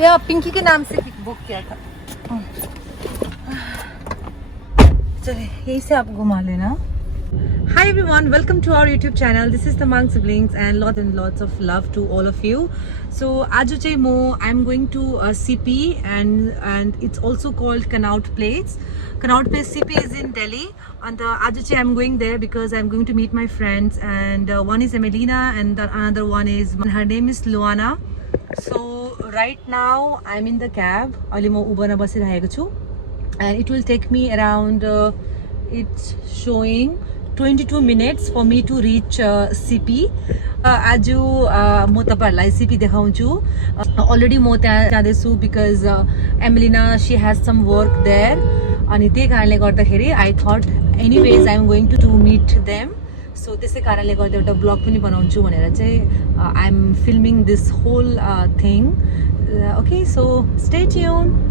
या पिंकी के नाम से बुक किया था। चलिए यहीं से आप घुमा लेना। Hi everyone, welcome to our YouTube channel. This is the Mang Siblings and lots of love to all of you. So आज चाहिँ म I'm going to CP and it's also called Connaught Place. Connaught Place CP is in Delhi. And आज चाहिँ I'm going there because I'm going to meet my friends and one is Emelina and the another one is her name is Luana. So right now I'm in the cab. अहिले म उबरमा बसिरहेको छु and it will take me around it's showing 22 minutes for me to reach CP. आज म तपाईहरुलाई CP देखाउँछु। Already म त्यहाँ जाँदैछु because Emelina she has some work there अनि त्यही कारणले गर्दाखेरि I thought anyways I am going to meet them. So त्यसै कारणले गर्दा एउटा ब्लग पनि बनाउँछु भनेर चाहिँ I am filming this whole thing. Okay, so stay tuned.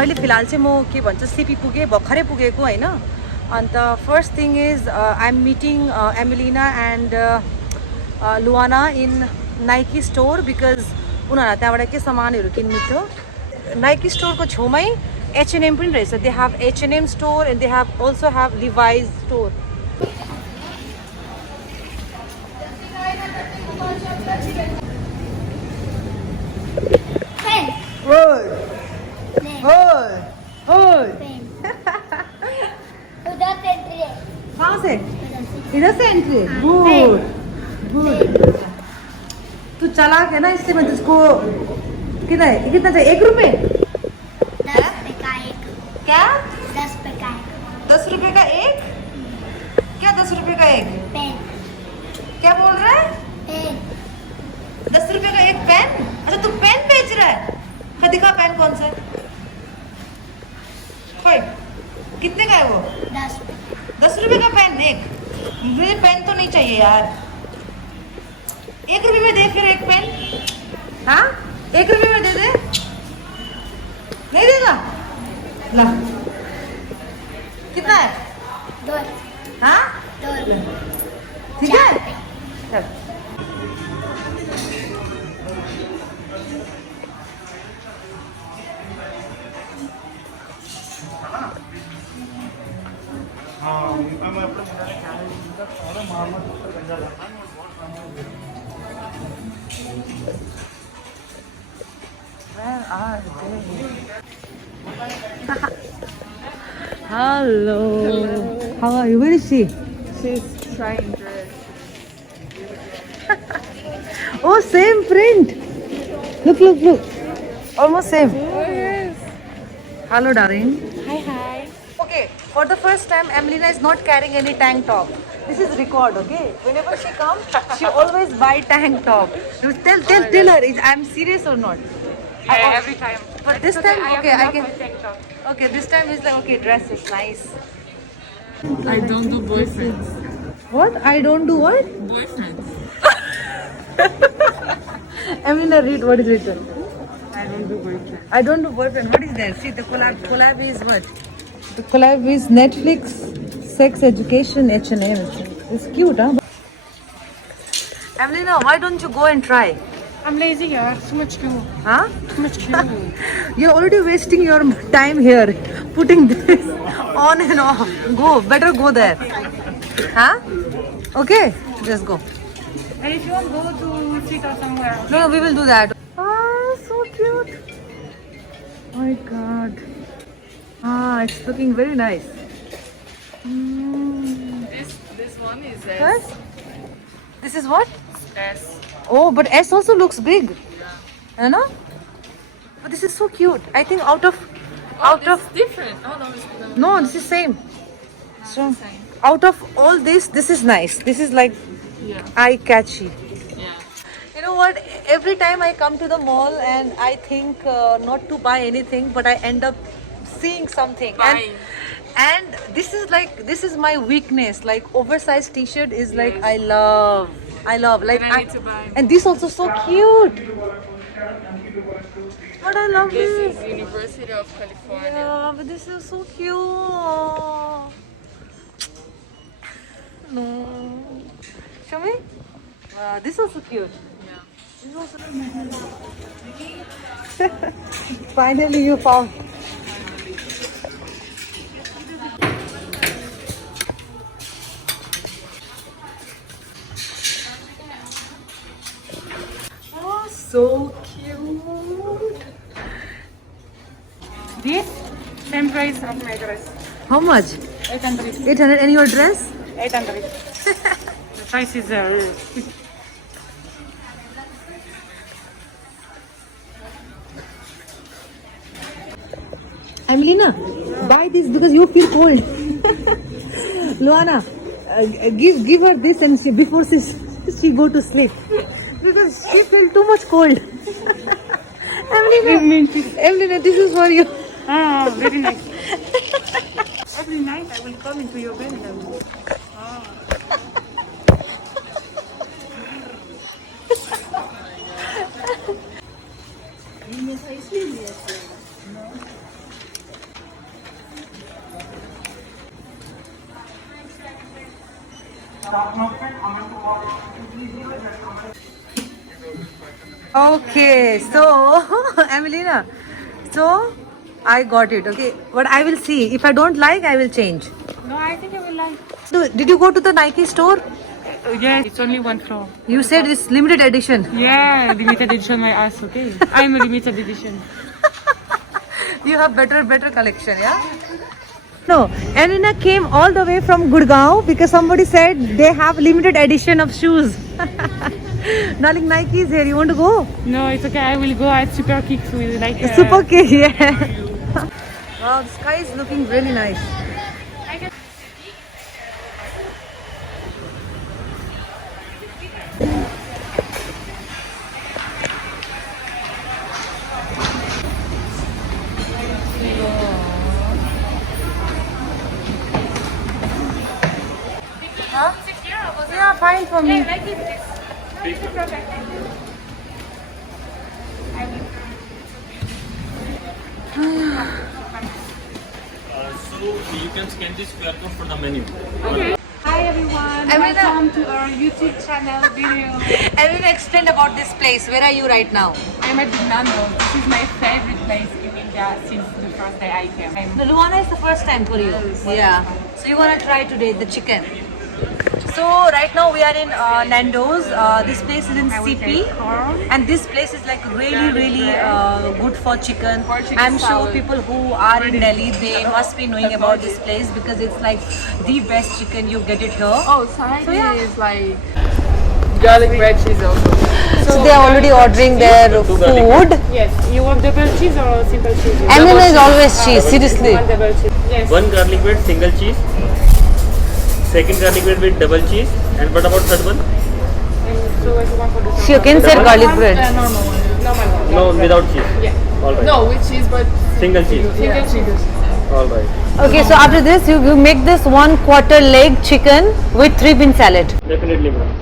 अहिले फिलहाल चाहिँ म के भन्छ सिपी पुगे भर्खरै पुगेको हैन अन्त first thing is I am meeting Amelina and Luana in Nike store because उनीहरूलाई त्यहाँबाट के सामानहरू किन्नु थियो नाइकी स्टोरको छेउमै H&M पनि रहेछ they have H&M store and they have also have Levi's store कहाँ से इधर से एंट्री गुड गुड तू चला के ना इससे मैं तुझको कितना है कितना चाहिए 1 रुपए 10 रुपए का एक क्या 10 रुपए का एक 10 रुपए का एक क्या 10 रुपए का एक पेन क्या बोल रहा है पेन 10 रुपए का एक पेन अच्छा तू पेन बेच रहा है हाँ दिखा पेन कौन सा है कितने का है वो 10 रुपए का पेन एक मुझे पेन तो नहीं चाहिए यार 1 रुपए में दे फिर एक पेन हाँ 1 रुपए में दे दे नहीं देगा ला कितना है 2 हाँ 2 ठीक है चल Hello. How are you? Where is she? She's trying dress. Oh, same print. Look. Almost same. Oh yes. Hello, darling. Hi. Okay, for the first time, Emelina is not carrying any tank top. This is record, okay? Whenever she comes, she always buy tank top. You tell her, I'm serious or not? Yeah, every time. But this time, okay, I can. Tank top. Okay, this time is like, okay, dress is nice. I don't do boyfriends. What? I don't do what? Boyfriends. Emelina, read what is written. I don't do boyfriends. I don't do boyfriend. What is there? See, the collab is what? The collab is Netflix, sex education, H&M. It's cute, huh? Emelina, why don't you go and try? I'm lazy here. Too much queue. Huh? Too much queue. You're already wasting your time here, putting this on and off. Go, better go there. Huh? Okay, just go. And if you want, go to sit or somewhere. No, we will do that. Ah, so cute. Oh my God. Ah, it's looking very nice. This one is Yes? This is what? S. Oh, but S also looks big. You know? But this is so cute. I think out of Different. Oh no, it's no, this is same. So same. out of all this is nice. This is like Yeah. eye catchy. Yeah. You know what? Every time I come to the mall and I think not to buy anything, but I end up seeing something. Buying. And this is my weakness. Like oversized t-shirt is like Yes. I love like And I need to buy. and this also so cute. But I love This this. is University of California. Yeah, but this is so cute. No. Show me. This is also cute. Yeah. This is also Finally you found. Oh, so cute. This same price of my dress. How much? 800. 800 and your dress? 800. The price is Emelina, buy this because you feel cold. Luana, give her this and before she go to sleep because she felt too much cold. Emelina, this is for you. ah, very nice. Every night I will come into your bed and Okay, so Emelina, so I got it. Okay, but I will see. If I don't like, I will change. no, I think I will like. So, did you go to the Nike store? Yeah, it's only one floor. You said it's limited edition. Yeah, limited edition my ass, okay? I'm a limited edition. You have better collection, yeah? No, Emelina came all the way from Gurgaon because somebody said they have limited edition of shoes. Darling, Nike is here. You want to go? No, it's okay. I will go at Super Kicks with like. Super K, yeah. Wow, the sky is looking really nice. Huh? Yeah, fine for me. So you can scan this QR code for the menu. Hi everyone, Emelina. welcome to our YouTube channel video. Emelina, explain about this place. Where are you right now? I'm at Nando's. This is my favorite place in India since the first day I came. The Luana is the first time for you. Yeah. So you wanna try today the chicken. So right now we are in Nando's. This place is in CP, and this place is like really good for chicken. I'm sure people who are in Delhi they must be knowing about this place because it's like the best chicken you get it here. Oh, side So, yeah. is like garlic bread cheese also. So they are already ordering their food. Yes, you want double cheese or simple cheese? Emelina is always cheese. Seriously. One double cheese. Yes. One garlic bread, single cheese. Second garlic bread with double cheese. And what about third one? And so what you want for the She can say garlic bread. normal one. Normal one. No, without cheese. Yeah. All right. No, with cheese, but Single cheese. single cheese. All right. Okay, so after this you make this 1/4 leg chicken with 3 bean salad. Definitely, ma'am.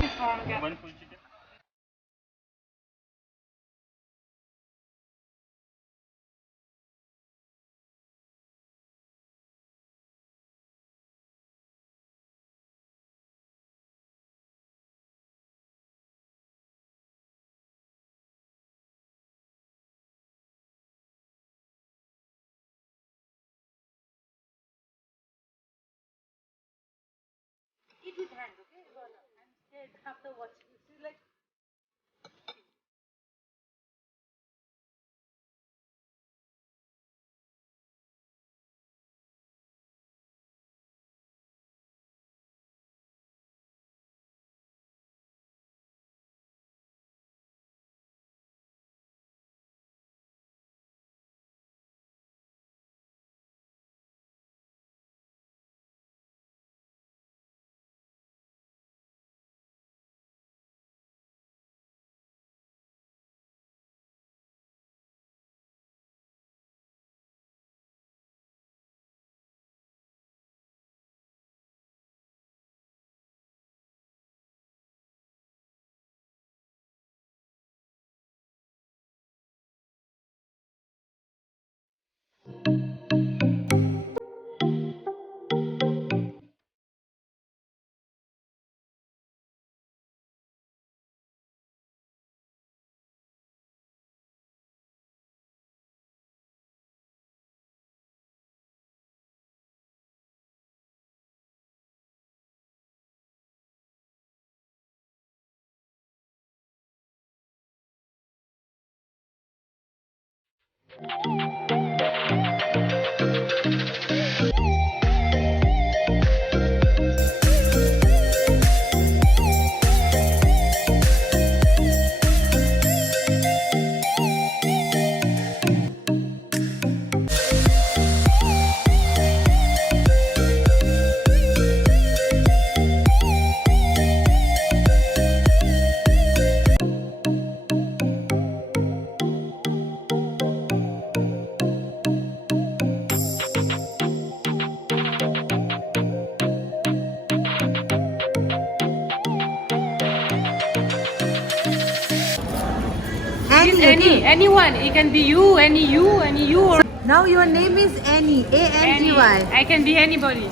Anyone. It can be you, any you, or Now your name is Annie. A-N-E-Y. I can be anybody.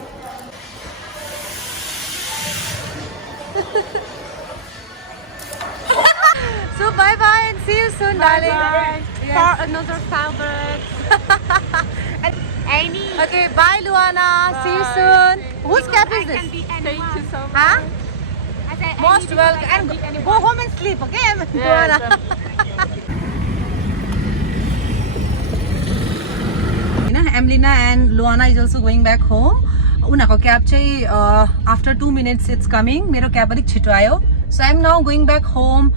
So bye bye and see you soon, darling. Bye. Yes. For another Starbucks. Any. Okay, bye Luana. See you soon. Whose cap is this? Thank you so much. Huh? I said Most welcome. And go home and sleep, okay, Luana? Emelina and Luana is also going back home. उनीहरूको cab चाहिँ after 2 minutes it's coming. मेरो cab अलिक छिटो आयो. So I'm now going back home,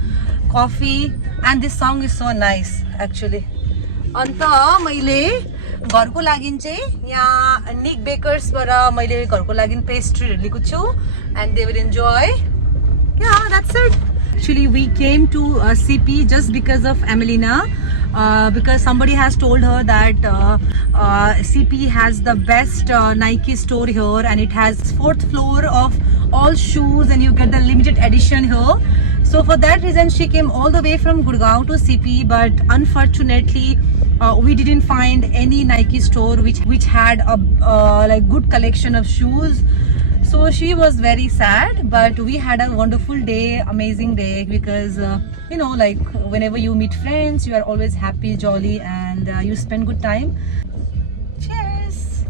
coffee, and this song is so nice actually. अन्त मैले घरको लागि चाहिँ यहाँ निक बेकर्सबाट मैले घरको लागि पेस्ट्रीहरू लिएको छु and they will enjoy. Yeah, that's it. Actually, we came to CP just because of Emelina. Because somebody has told her that CP has the best Nike store here and it has 4th floor of all shoes and you get the limited edition here. So for that reason she came all the way from Gurgaon to CP, but unfortunately we didn't find any Nike store which had a like good collection of shoes. So she was very sad, but we had a wonderful day, amazing day, because you know, like whenever you meet friends, you are always happy, jolly, and you spend good time. Cheers!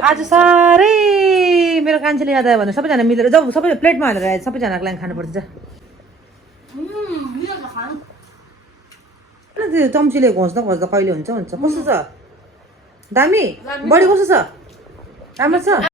आज साह्रै मेरो कान्छेले याद आयो भने सबैजना मिलेर जाऊ, सबै प्लेटमा हालेर आयो, सबैजनाको लागि खानुपर्छ जा। त्यो चम्चीले घोच्दा घोच्दा कहिले हुन्छ कस्तो छ? दामी? बडी कस्तो छ? राम्रो छ?